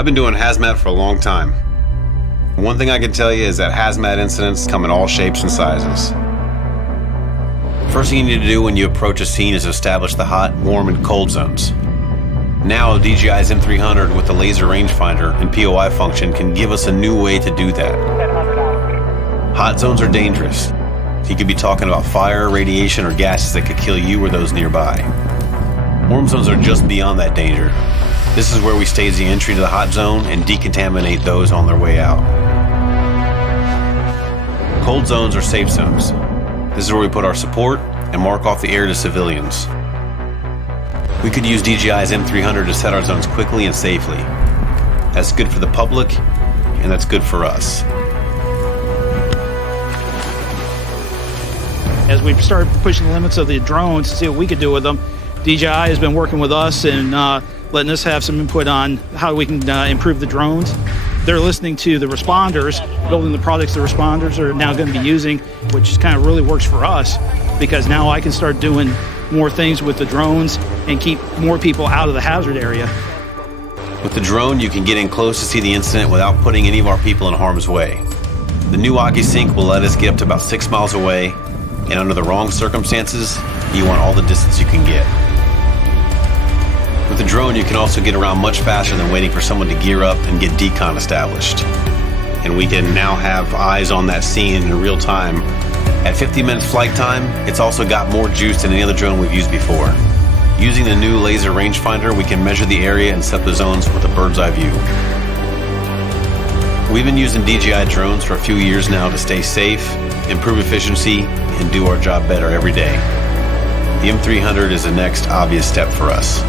I've been doing HazMat for a long time. One thing I can tell you is that HazMat incidents come in all shapes and sizes. First thing you need to do when you approach a scene is establish the hot, warm, and cold zones. Now, DJI's M300 with the laser rangefinder and POI function can give us a new way to do that. Hot zones are dangerous. You could be talking about fire, radiation, or gases that could kill you or those nearby. Warm zones are just beyond that danger. This is where we stage the entry to the hot zone and decontaminate those on their way out. Cold zones are safe zones. This is where we put our support and mark off the air to civilians. We could use DJI's M300 to set our zones quickly and safely. That's good for the public, and that's good for us. As we've started pushing the limits of the drones to see what we could do with them, DJI has been working with us and letting us have some input on how we can improve the drones. They're listening to the responders, building the products the responders are now going to be using, which kind of really works for us because now I can start doing more things with the drones and keep more people out of the hazard area. With the drone, you can get in close to see the incident without putting any of our people in harm's way. The new OcuSync will let us get up to about 6 miles away, and under the wrong circumstances, you want all the distance you can get. With the drone, you can also get around much faster than waiting for someone to gear up and get decon established. And we can now have eyes on that scene in real time. At 50 minutes flight time, it's also got more juice than any other drone we've used before. Using the new laser rangefinder, we can measure the area and set the zones with a bird's eye view. We've been using DJI drones for a few years now to stay safe, improve efficiency, and do our job better every day. The M300 is the next obvious step for us.